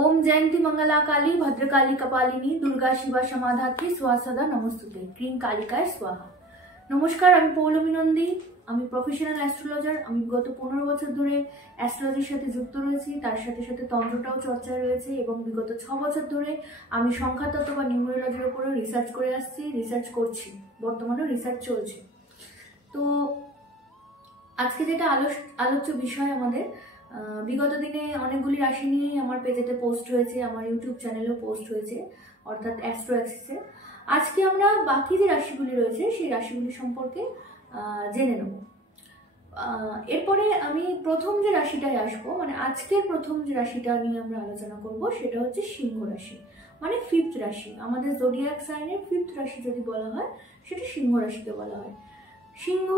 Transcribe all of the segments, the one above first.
ओम जयंती मंगला काली भद्रकाली कपालिनी दुर्गा शिवा समाधात्री स्वासदा नमस्तुते क्रीम कालिकाय स्वाहा। नमस्कार, আমি পৌলমী নন্দী। আমি প্রফেশনাল অ্যাস্ট্রোলজার। আমি গত 15 বছর ধরে অ্যাস্ট্রোলজির সাথে যুক্ত রয়েছি, তার সাথে সাথে তন্ত্রটাও চর্চায় রয়েছে এবং বিগত 6 বছর ধরে আমি সংখ্যাতত্ত্ব বা নিউমেরোলজির উপরে রিসার্চ করে আসছি, রিসার্চ করছি, বর্তমানে রিসার্চ চলছে। তো আজকে যেটা আলোচ্য বিষয় আমাদের বিগত দিনে অনেকগুলি রাশি নিয়েই আমার পেজেতে পোস্ট হয়েছে, আমার ইউটিউব চ্যানেলেও পোস্ট হয়েছে, অর্থাৎ অ্যাস্ট্রো অ্যাক্সিসে। আজকে আমরা বাকি যে রাশিগুলি রয়েছে সেই রাশিগুলি সম্পর্কে জেনে নেব। এরপরে আমি প্রথম যে রাশিটায় আসবো, মানে আজকের প্রথম যে রাশিটা নিয়ে আমরা আলোচনা করব সেটা হচ্ছে সিংহ রাশি, মানে 5th রাশি। আমাদের জোডিয়াক সাইনের 5th রাশি যদি বলা হয় সেটা সিংহ রাশিকে বলা হয়। সিংহ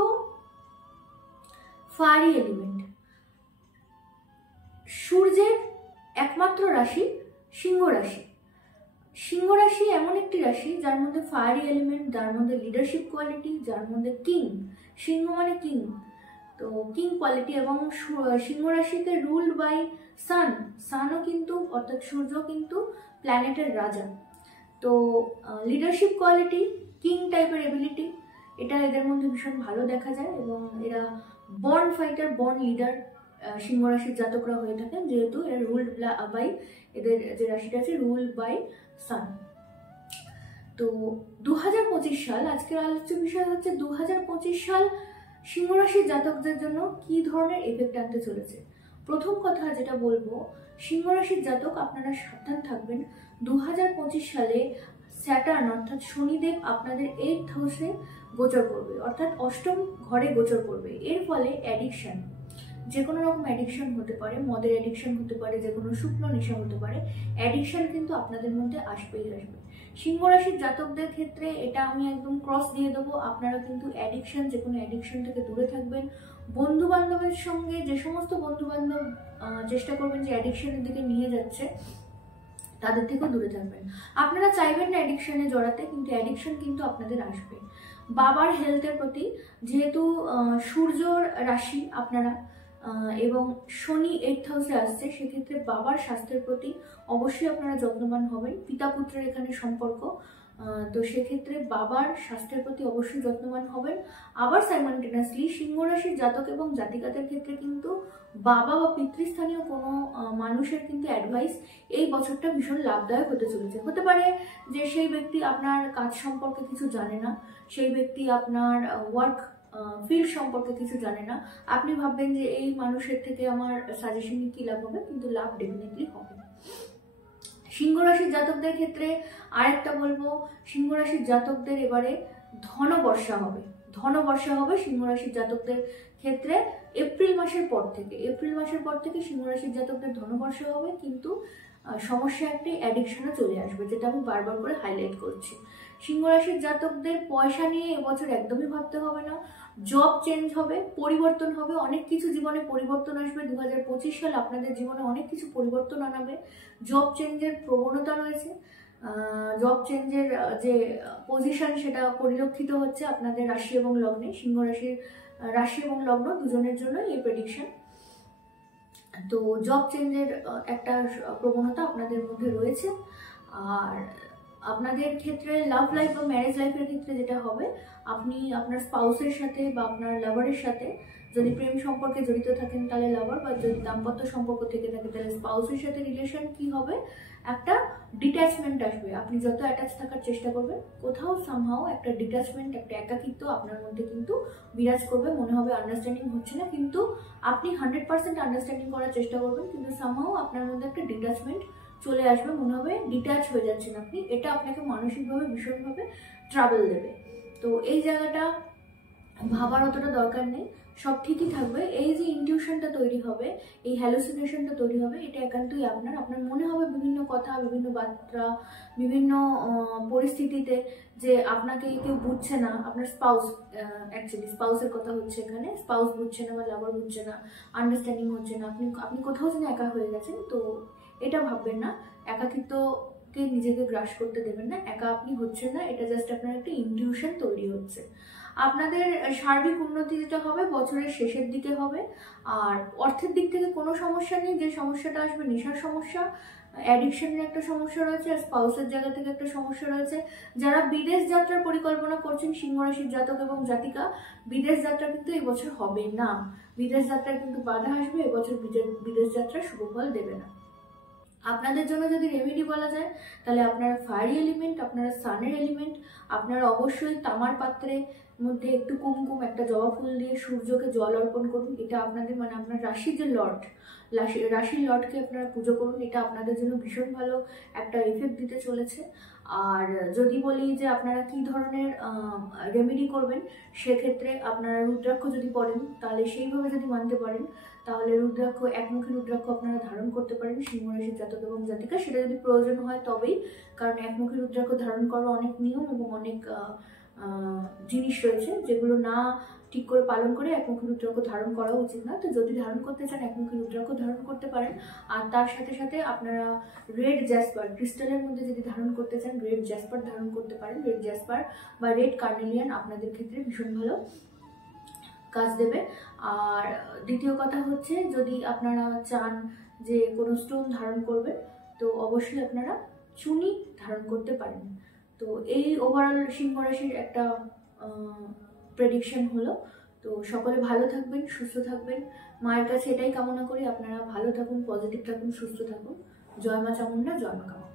ফায়ারি এলিমেন্ট, সূর্যের একমাত্র রাশি সিংহ রাশি। সিংহ রাশি এমন একটি রাশি যার মধ্যে ফায়ারি এলিমেন্ট, যার মধ্যে লিডারশিপ কোয়ালিটি, যার মধ্যে কিং, সিংহ মানে কিং, তো কিং কোয়ালিটি, এবং সিংহ রাশিতে রুলড বাই সান, সানও কিন্তু অর্থাৎ সূর্য কিন্তু প্ল্যানেটের রাজা। তো লিডারশিপ কোয়ালিটি, কিং টাইপের এবিলিটি, এটা এদের মধ্যে ভীষণ ভালো দেখা যায় এবং এরা বর্ন ফাইটার, বর্ন লিডার সিংহ রাশির জাতকরা হয়ে থাকেন, যেহেতু এরা রুলড বাই, এদের যে রাশিটা আছে রুলড বাই সান। তো 2025 সাল, আজকের আলোচ্য বিষয় হচ্ছে 2025 সাল সিংহ রাশির জাতকদের জন্য কি ধরনের এফেক্ট আনতে চলেছে। প্রথম কথা যেটা বলবো, সিংহ রাশির জাতক আপনারা সাবধান থাকবেন। 2025 সালে স্যাটার্ন অর্থাৎ শনিদেব আপনাদের 8th হাউসে গোচর করবে, অর্থাৎ 8ম ঘরে গোচর করবে। এর ফলে অ্যাডিকশন, যে কোনো রকম অ্যাডিকশন হতে পারে, মদের অ্যাডিকশন হতে পারে, যে কোনো শুকনো নেশা হতে পারে, অ্যাডিকশন কিন্তু আপনাদের মধ্যে আসবেই আসবে। সিংহ রাশির জাতকদের ক্ষেত্রে এটা আমি একদম ক্রস দিয়ে দেবো, আপনারা কিন্তু অ্যাডিকশন, যে কোনো অ্যাডিকশন থেকে দূরে থাকবেন। বন্ধু বান্ধবের সঙ্গে, যে সমস্ত বন্ধু বান্ধব চেষ্টা করবেন যে অ্যাডিকশনের দিকে নিয়ে যাচ্ছে, তাদের থেকেও দূরে থাকবেন। আপনারা চাইবেন না অ্যাডিকশনে জড়াতে, কিন্তু অ্যাডিকশন কিন্তু আপনাদের আসবে। বাবার হেলথের প্রতি, যেহেতু সূর্যর রাশি আপনারা এবং শনি 8th হাউসে আসছে, সেক্ষেত্রে বাবার স্বাস্থ্যের প্রতি অবশ্যই আপনারা যত্নবান হবেন। পিতা পুত্রের এখানে সম্পর্ক, তো সেক্ষেত্রে বাবার স্বাস্থ্যের প্রতি অবশ্যই যত্নবান হবেন। আবার সাইমালটেনিয়াসলি সিংহ রাশির জাতক এবং জাতিকাদের ক্ষেত্রে কিন্তু বাবা বা পিতৃস্থানীয় কোনো মানুষের কিন্তু অ্যাডভাইস এই বছরটা ভীষণ লাভদায়ক হতে চলেছে। হতে পারে যে সেই ব্যক্তি আপনার কাজ সম্পর্কে কিছু জানে না, সেই ব্যক্তি আপনার ওয়ার্ক ফিল্ড সম্পর্কে কিছু জানে না, আপনি ভাববেন যে এই মানুষের থেকে আমার সাজেশন কি লাভ হবে, কিন্তু লাভ ডেফিনেটলি হবে। সিংহ রাশির জাতকদের ক্ষেত্রে আরেকটা বলবো, সিংহ রাশির জাতকদের এবারে ধনবর্ষা হবে, ধনবর্ষা হবে সিংহ রাশির জাতকদের ক্ষেত্রে এপ্রিল মাসের পর থেকে। এপ্রিল মাসের পর থেকে সিংহ রাশির জাতকদের ধনবর্ষা হবে, কিন্তু সমস্যা একটি অ্যাডিকশনে চলে আসবে, যেটা আমি বারবার করে হাইলাইট করছি। সিংহ রাশির জাতকদের পয়সা নিয়ে এবছর একদমই ভাবতে হবে না। জব চেঞ্জ হবে, পরিবর্তন হবে, অনেক কিছু জীবনে পরিবর্তন আসবে। 2025 সাল আপনাদের জীবনে অনেক কিছু পরিবর্তন আনাবে। জব চেঞ্জের প্রবণতা রয়েছে, জব চেঞ্জের যে পজিশন সেটা পরিলক্ষিত হচ্ছে আপনাদের রাশি এবং লগ্নে। সিংহ রাশির রাশি এবং লগ্ন দুজনের জন্য এই প্রেডিকশন। তো জব চেঞ্জের একটা প্রবণতা আপনাদের মধ্যে রয়েছে। আর আপনাদের ক্ষেত্রে লাভ লাইফ বা ম্যারেজ লাইফের ক্ষেত্রে যেটা হবে, আপনি আপনার স্পাউসের সাথে বা আপনার লাভারের সাথে, যদি প্রেম সম্পর্কে জড়িত থাকেন তাহলে লাভার, বা যদি দাম্পত্য সম্পর্ক থেকে থাকে তাহলে স্পাউসের সাথে রিলেশন কি হবে, একটা ডিট্যাচমেন্ট আসবে। আপনি যত অ্যাটাচ থাকার চেষ্টা করবেন, কোথাও সামহাও একটা ডিট্যাচমেন্ট, একটা একাকিত্ব আপনার মধ্যে কিন্তু বিরাজ করবে। মনে হবে আন্ডারস্ট্যান্ডিং হচ্ছে না, কিন্তু আপনি 100% আন্ডারস্ট্যান্ডিং করার চেষ্টা করবেন, কিন্তু সামহাও আপনার মধ্যে একটা ডিট্যাচমেন্ট চলে আসবে, মনে হবে ডিট্যাচ হয়ে যাচ্ছেন আপনি। এটা আপনাকে মানসিকভাবে ভীষণভাবে ট্রাবল দেবে। তো এই জায়গাটা ভাবার অতটা দরকার নেই, সব ঠিকই থাকবে। এই যে ইনটিউশনটা তৈরি হবে, এই হ্যালুসিনেশনটা তৈরি হবে, এটা একান্তই আপনার মনে হবে বিভিন্ন কথা, বিভিন্ন বার্তা, বিভিন্ন পরিস্থিতিতে যে আপনাকে কেউ বুঝছে না, আপনার স্পাউস, অ্যাকচুয়ালি স্পাউসের কথা হচ্ছে এখানে, স্পাউস বুঝছে না বা লাভার বুঝছে না, আন্ডারস্ট্যান্ডিং হচ্ছে না, আপনি কোথাও যেন একা হয়ে গেছেন। তো এটা ভাববেন না, একাকিত্বকে নিজেকে গ্রাস করতে দেবেন না, একা আপনি হচ্ছেন না, এটা জাস্ট আপনার একটা ইনটিউশন তৈরি হচ্ছে। আপনাদের সার্বিক উন্নতি যেটা হবে বছরের শেষের দিকে হবে। আর অর্থের দিক থেকে কোনো সমস্যা নেই, যে সমস্যাটা আসবে নেশার সমস্যা, অ্যাডিকশনের একটা সমস্যা রয়েছে, আর স্পাউসের জায়গা থেকে একটা সমস্যা রয়েছে। যারা বিদেশ যাত্রার পরিকল্পনা করছেন সিংহ রাশির জাতক এবং জাতিকা, বিদেশ যাত্রা কিন্তু এবছর হবে না, বিদেশ যাত্রায় কিন্তু বাধা আসবে, এবছর বিদেশ যাত্রা শুভ ফল দেবে না। আপনাদের জন্য যদি রেমেডি বলা যায় তাহলে আপনারা ফায়ারি এলিমেন্ট, আপনারা সানের এলিমেন্ট, আপনারা অবশ্যই তামার পাত্রে মধ্যে একটু কুমকুম, একটা জবা ফুল দিয়ে সূর্যকে জল অর্পণ করুন। এটা আপনাদের মানে আপনার রাশির যে লর্ড, রাশির লর্ডকে আপনারা পুজো করুন, এটা আপনাদের জন্য ভীষণ ভালো একটা এফেক্ট দিতে চলেছে। আর যদি বলি যে আপনারা কি ধরনের রেমেডি করবেন, সেক্ষেত্রে আপনারা রুদ্রাক্ষ যদি পড়েন তাহলে সেইভাবে যদি মানতে পারেন তাহলে রুদ্রাক্ষ, একমুখী রুদ্রাক্ষ আপনারা ধারণ করতে পারেন সিংহ রাশির জাতক এবং জাতিকা, সেটা যদি প্রয়োজন হয় তবেই। কারণ একমুখী রুদ্রাক্ষ ধারণ করার অনেক নিয়ম এবং অনেক জিনিস রয়েছে যেগুলো না ঠিক করে পালন করে একমুখী রুদ্রাক্ষ ধারণ করা উচিত না। তো যদি ধারণ করতে চান একমুখী রুদ্রাক্ষ ধারণ করতে পারেন। আর তার সাথে সাথে আপনারা রেড জ্যাসপার ক্রিস্টালের মধ্যে যদি ধারণ করতে চান রেড জ্যাসপার ধারণ করতে পারেন। রেড জ্যাসপার বা রেড কার্নেলিয়ান আপনাদের ক্ষেত্রে ভীষণ ভালো কাজ দেবে। আর দ্বিতীয় কথা হচ্ছে, যদি আপনারা চান যে কোনো স্টোন ধারণ করবেন তো অবশ্যই আপনারা চুনি ধারণ করতে পারেন। তো এই ওভারঅল সিংহ রাশির একটা প্রেডিকশন হলো। তো সকলে ভালো থাকবেন, সুস্থ থাকবেন, মায়ের কাছে এটাই কামনা করি আপনারা ভালো থাকুন, পজিটিভ থাকুন, সুস্থ থাকুন। জয় মা চামুন্ডা, জয় মা কামাখ্যা।